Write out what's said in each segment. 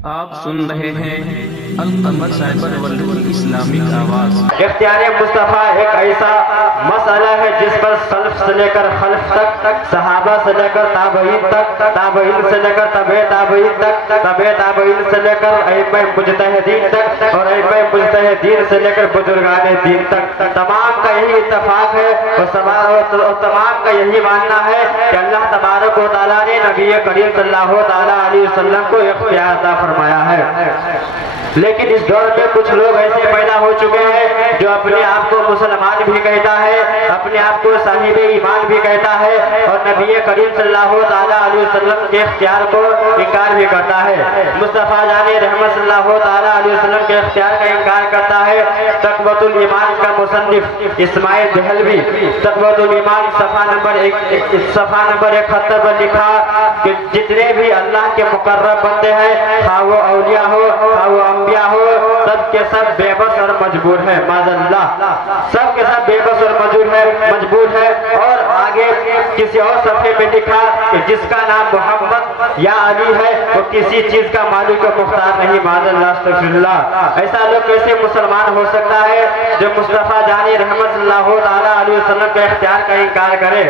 आप सुन रहे हैं अल-कमर साइबर वर्ल्ड की इस्लामिक आवाज़। इख्तियार मुस्तफ़ा एक ऐसा मसला है जिस पर सल्फ से लेकर खल्फ तक, सहाबा से लेकर ताबईन तक, ताबईन से लेकर तबे ताबईन तक, तबे ताबईन से लेकर अइम्मा मुज्तहिदीन तक और अइम्मा मुज्तहिदीन से लेकर बुजुर्गान दीन तक तमाम का यही इत्तफाक है और तमाम का यही मानना है कि अल्लाह तबारक व तआला ने नबी करीम सल्लल्लाहु अलैहि वसल्लम को इख्तियार अता फरमाया है। लेकिन इस दौर में कुछ लोग ऐसे पैदा हो चुके हैं जो अपने आप को मुसलमान भी कहता है, अपने आप को साहिब ईमान भी कहता है और नबी करीम सल्लल्लाहु अलैहि वसल्लम के इख्तियार को इनकार भी करता है। मुस्तफ़ा जाने रहमत सल्लल्लाहु अलैहि वसल्लम के इख्तियार का इनकार करता है। तक़वतुल ईमान का मुसन्निफ इस्माइल दहलवी तक़वतुल ईमान सफ़ा नंबर 71 पर लिखा कि जितने भी अल्लाह के मुकर्रब बंदे हैं, खा वो औलिया हो खा वो अंबिया हो, सब के सब बेबस और मजबूर है। माज़अल्लाह, सब के सब बेबस और मजबूर है। और आगे किसी और सफ़े में लिखा कि जिसका नाम मोहम्मद या अली है वो किसी चीज का मालिक और मुख्तार नहीं। माज़अल्लाह, अस्तग़फिरुल्लाह। ऐसा लोग कैसे मुसलमान हो सकता है जो मुस्तफ़ा जानी रहमत सल्लल्लाहु अलैहि वसल्लम के इख्तियार का इनकार करे।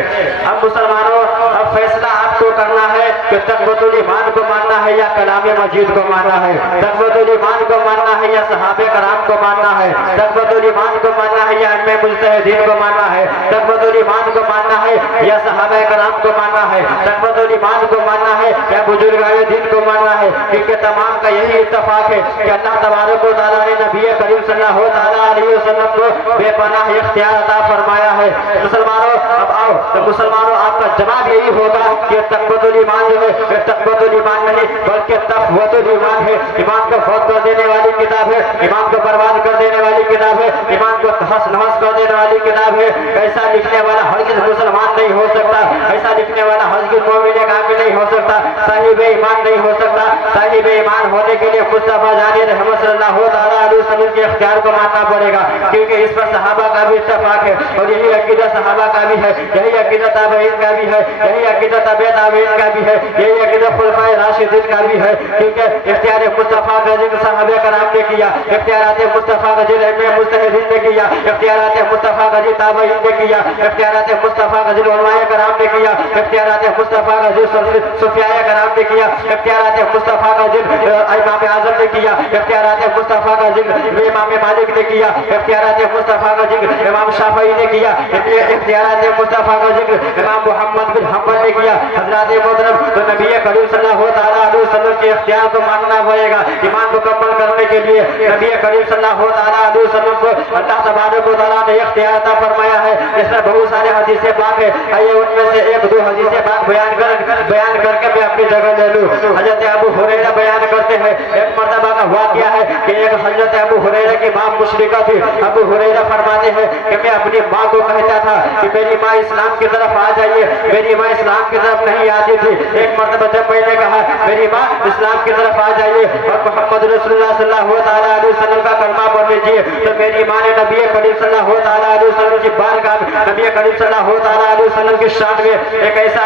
अब मुसलमानों, अब फैसला आपको करना है कि तक़वतुल ईमान को मानना है या कलाम मजीद को मानना है, तक़वतुल ईमान को मानना है या सहाबे कराम को मानना है, तक़वतुल ईमान को मानना है या अइम्मा मुज्तहिदीन को मानना है, तक़वतुल ईमान को मानना है या सहाबे कराम को मानना है, तक़वतुल ईमान को मानना है या बुजुर्गान दीन को मानना है। क्योंकि तमाम का यही इत्तफाक है कि अल्लाह तबारक व तआला ने नबी करीम सल्लल्लाहु अलैहि वसल्लम को बेपनाह इख्तियार अता फरमाया है। मुसलमानों, अब आओ तो मुसलमानों, आपका जवाब यही होगा कि तक़वतुल ईमान जो है तक़वतुल ईमान नहीं बल्कि तफ़व्वतुल ईमान है। ईमान को फौत कर देने वाली किताब है, ईमान को बर्बाद कर देने वाली किताब है, ईमान को तहस नहस कर देने वाली किताब है। ऐसा लिखने वाला हरगिज़ मुसलमान नहीं हो सकता, ऐसा लिखने वाला हरगिज़ मोमिन कामिल नहीं हो सकता, साहिब ईमान नहीं हो सकता। साहिब ईमान होने के लिए मुस्तफ़ा जानी रहमत सल्लल्लाहु अलैहि वसल्लम के इख्तियार को मानना पड़ेगा, क्योंकि इस पर सहाबा का भी इत्तफाक है और यही अकीदा सहाबा का भी है, यही अकीदा ताबईन का भी है, यही अकीदा तबे ताबईन का भी है, यही अकीदा खुलफाए राशिदीन का भी है। क्योंकि इख्तियार मुस्तफ़ा का जिक्र सहाबे कराम ने किया, इख्तियारात मुस्तफ़ा का जिक्र अइम्मा मुज्तहिदीन ने किया, इख्तियारात मुस्तफ़ा का जिक्र ताबईन ने किया, इख्तियारात मुस्तफ़ा का जिक्र उलमाए कराम ने किया, इख्तियारात मुस्तफ़ा का जिक्र सुफियाए कराम ने किया, इख्तियारात मुस्तफ़ा का जिक्र इमाम आज़म ने किया, इख्तियारात मुस्तफ़ा का जिक्र इमाम मालिक ने किया, इख्तियारात मुस्तफ़ा का जिक्र इमाम शाफ़ई ने किया, इख्तियारात मुस्तफ़ा का जिक्र इमाम मुहम्मद बिन हम्बल ने किया। हज़रात मोहतरम, तो नबी करीम सल्लल्लाहु अलैहि वसल्लम के इख्तियार को मानना पड़ेगा। ईमान मुकम्मल करने के लिए नबी करीम सल्लल्लाहु अलैहि वसल्लम को अल्लाह तबारक व तआला ने इख्तियार अता फरमाया है। इसमें बहुत सारे हदीसें पाक है, आइए उनमें से एक दो हदीसें पाक बयान करके मैं अपनी जगह ले लूँ। हज़रत अबू हुरैरा बयान करते हैं, एक मर्तबा का वाक़या है कि एक हज़रत अबू हुरैरा की माँ मुशरिका थी। अबू हुरैरा फरमाते हैं कि मैं अपनी माँ को कहता था कि मेरी माँ इस्लाम की तरफ आ जाइए, मेरी माँ इस्लाम की तरफ नहीं आती थी। एक मर्तबा जब मैंने कहा मेरी माँ इस्लाम की तरफ आ जाइए और मोहम्मद रसूलुल्लाह सल्लल्लाहु अलैहि वसल्लम का कलमा पढ़ लीजिए, तो मेरी माँ ने नबी करीम सल्लल्लाहु अलैहि वसल्लम की बारगाह में नबी करीम सल्लल्लाहु अलैहि वसल्लम की शान में एक ऐसा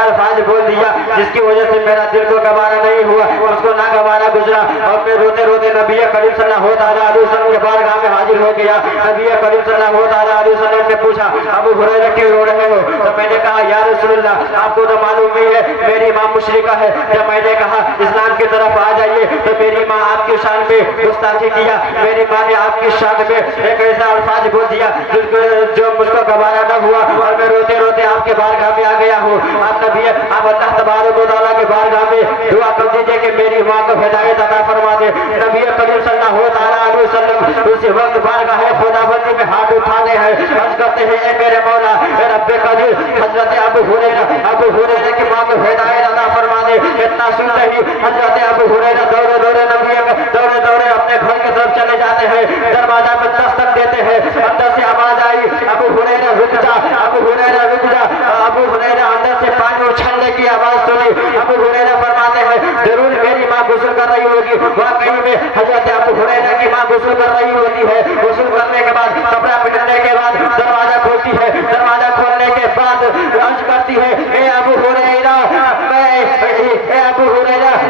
अल्फाज बोल दिया जिसकी वजह से मेरा दिल को गवारा नहीं हुआ, उसको ना गवारा गुजरा और मैं रोते रोते नबी करीम सल्लल्लाहु अलैहि वसल्लम के बारगाह में हाजिर हो गया। नबी करीम सल्लल्लाहु अलैहि वसल्लम ने पूछा, अबू हुरैरा क्यों रो रहे हो? तो मैंने कहा, या रसूलल्लाह, आपको तो मालूम ही है मेरी माँ मुशरिका है। जब मैंने कहा इस्लाम की तरफ आ जाइए तो मेरी माँ आपकी शान में गुस्ताखी किया, मेरी माँ ने आपकी शान में एक ऐसा अल्फाज बोल दिया जो मुझको गवारा न हुआ और मैं रोते रोते आपके बारगाह में आ गया हूँ। आप अल्लाह तबारक व तआला के बारगाह में दुआ कर दीजिए कि मेरी माँ को हिदायत अता फरमा दे। नबी करीम सल्लल्लाहु अलैहि वसल्लम उसी वक्त बारगाह खुदाबंदी में हाथ उठाते हैं, अर्ज करते हैं, ए मेरे मौला, ए रब्बे कदीर, हज़रत अबू हुरैरा की माँ को हिदायत अता फरमा दे। इतना सुनते ही हज़रत अबू हुरैरा दौड़े अपने घर की तरफ चले जाते हैं। दरवाजा में दस्तक देते हैं, अंदर से आवाज आई, अबू हुरैरा रुक जा, अबू हुरैरा रुक जा। अबू हुरैरा अंदर से पानी उछलने की आवाज सुनी। अबू हुरैरा फरमाते हैं, जरूर मेरी माँ गुस्ल कर रही होगी। वाकई में हज़रत अबू हुरैरा की माँ गुस्ल कर रही होती है। गुस्ल करने के बाद, कपड़ा पहनने के बाद दरवाजा खोलती है। दरवाजा खोलने के बाद अर्ज करती है, ए अबू हुरैरा,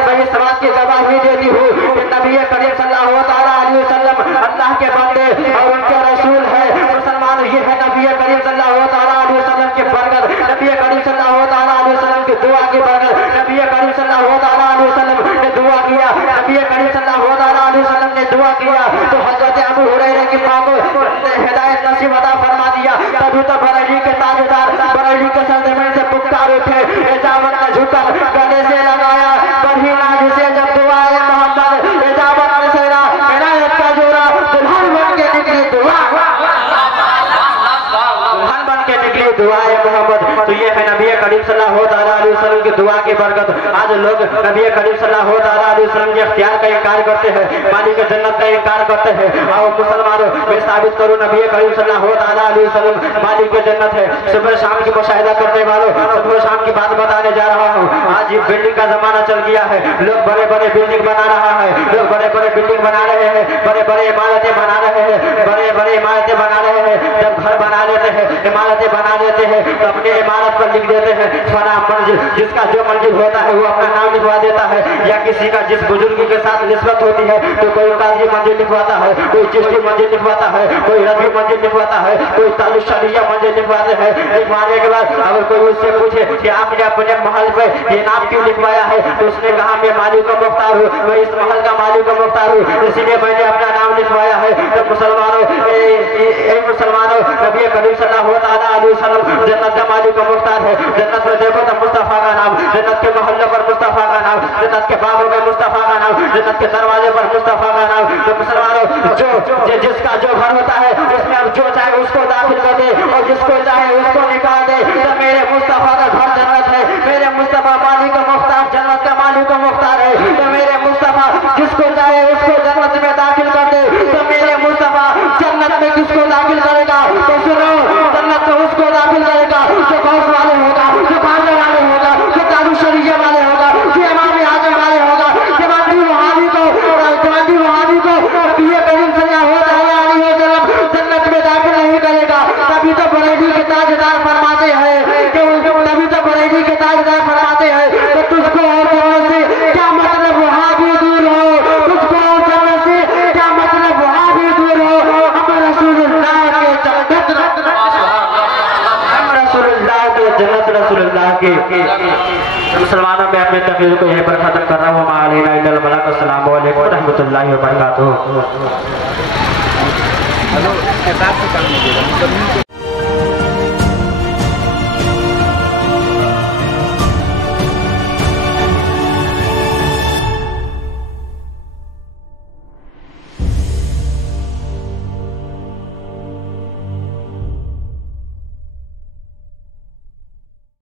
मैं इस बात की गवाही देती हूँ कि नबी करीम सल्लल्लाहु अलैहि वसल्लम अल्लाह के बंदे और उनके रसूल है। मुसलमान ये है नबी करीम सल्लल्लाहु अलैहि वसल्लम के बरकत, नबी करीम सल्लल्लाहु अलैहि वसल्लम की दुआ की बरकत, नबी करीम सल्लल्लाहु अलैहि वसल्लम ने दुआ किया, नबी करीम सल्लल्लाहु अलैहि वसल्लम ने दुआ किया तो हजरत अबू हुरैरा की मां को हिदायत नसीब अता फरमा दिया। तभी तो बरेली के ताजदार बरेली के सरजमीन से पुकार उठे, इजाजत ने झुका गले से लगाया बढ़ी नाज से जब दुआए मोहम्मद, इजाजत ने सेरा इनायत का जोरा दुल्हन बन के निकली दुआ, दुल्हन बन के निकली दुआए मोहम्मद। तो ये है नबी करीम सल्लल्लाहु अलैहि वसल्लम की दुआ की बरकत। आज लोग नबी करीम सल्लल्लाहु अलैहि वसल्लम के इख्तियार का इनकार करते हैं, मालिक जन्नत का इनकार करते हैं। आओ मुसलमानों, मैं साबित करूं नबी करीम सल्लल्लाहु अलैहि वसल्लम मालिक जन्नत है। सुबह शाम की मुशाहिदा करने वालों, सुबह शाम की बात बताने जा रहा हूँ। आज ये बिल्डिंग का जमाना चल गया है, लोग बड़े बड़े बिल्डिंग बना रहा है, लोग बड़े बड़े बिल्डिंग बना रहे हैं, बड़े बड़े इमारतें बना रहे हैं, बड़े बड़े इमारतें बना रहे हैं। जब घर बना लेते हैं, इमारतें बना लेते हैं तो अपने इमारत पर लिख देते हैं फला मंजिल। जिसका जो मंजिल होता है वो अपना नाम लिखवा देता है, या किसी का जिस बुजुर्ग के साथ निस्बत होती है तो कोई काजी मंजिल लिखवाता है, कोई चिश्ती मंजिल लिखवाता है, कोई रबी मंजिल लिखवाता है, कोई तालुशरिया मंजिल लिखवाते हैं। लिखवाने के बाद अगर कोई उससे पूछे कि आपने अपने महल पे ये नाम क्यों लिखवाया है तो उसने कहा मैं मालिक का मुख्तार हूँ, मैं इस महल का मालिक का मुख्तार हूँ, इसीलिए मैंने अपना नाम लिखवाया है। तो मुसलमानों नबी करीम सल्लल्लाहु अलैहि वसल्लम जन्नत का मालिक का मुख्तार है। जन्नत में देखो तो मुस्तफा का नाम, जन्नत के मोहल्ले पर मुस्तफा का नाम, जन्नत के बागों में मुस्तफा का नाम, जन्नत के दरवाजे पर मुस्तफा का नाम। तो मुसलमानों जो जिसका जो घर होता है उसमें अब जो चाहे उसको दाखिल कर दे और जिसको चाहे उसको निकाल दे। तो मेरे मुस्तफा का घर जन्नत है, मेरे मुस्तफा मालिक का मुख्तार जन्नत का मालिक का मुख्तार है। तो मेरे मुस्तफा जिसको चाहे उसको जन्नत में दाखिल कर दे। तो मेरे मुस्तफा जन्नत में किसको दाखिल करेगा तो सुनो, जन्नत में उसको दाखिल करेगा जो गौस वाले होगा, जो बाजा वाले होगा, जो तालुशरिया वाले होगा, जो इमाम आजम वाले होगा, जमाती वहाबी को नबी करीम सल्लल्लाहु अलैहि वसल्लम जन्नत में दाखिल नहीं करेगा। तभी तो बरेली के ताजदार फरमाते हैं कि तभी तो बरेली के ताजदार फरमाते हैं तो तुझको और जन्नत से क्या मतलब वहाबी दूर हो, तुझको और जन्नत से क्या मतलब वहाबी दूर हो। हम रसूलुल्लाह के जन्नत रसूलुल्लाह के मुसलमानों में अपने तकरीर को यहीं पर खत्म कर रहा हूँ। अस्सलाम वालेकुम रहमतुल्लाहि व बरकातुहू।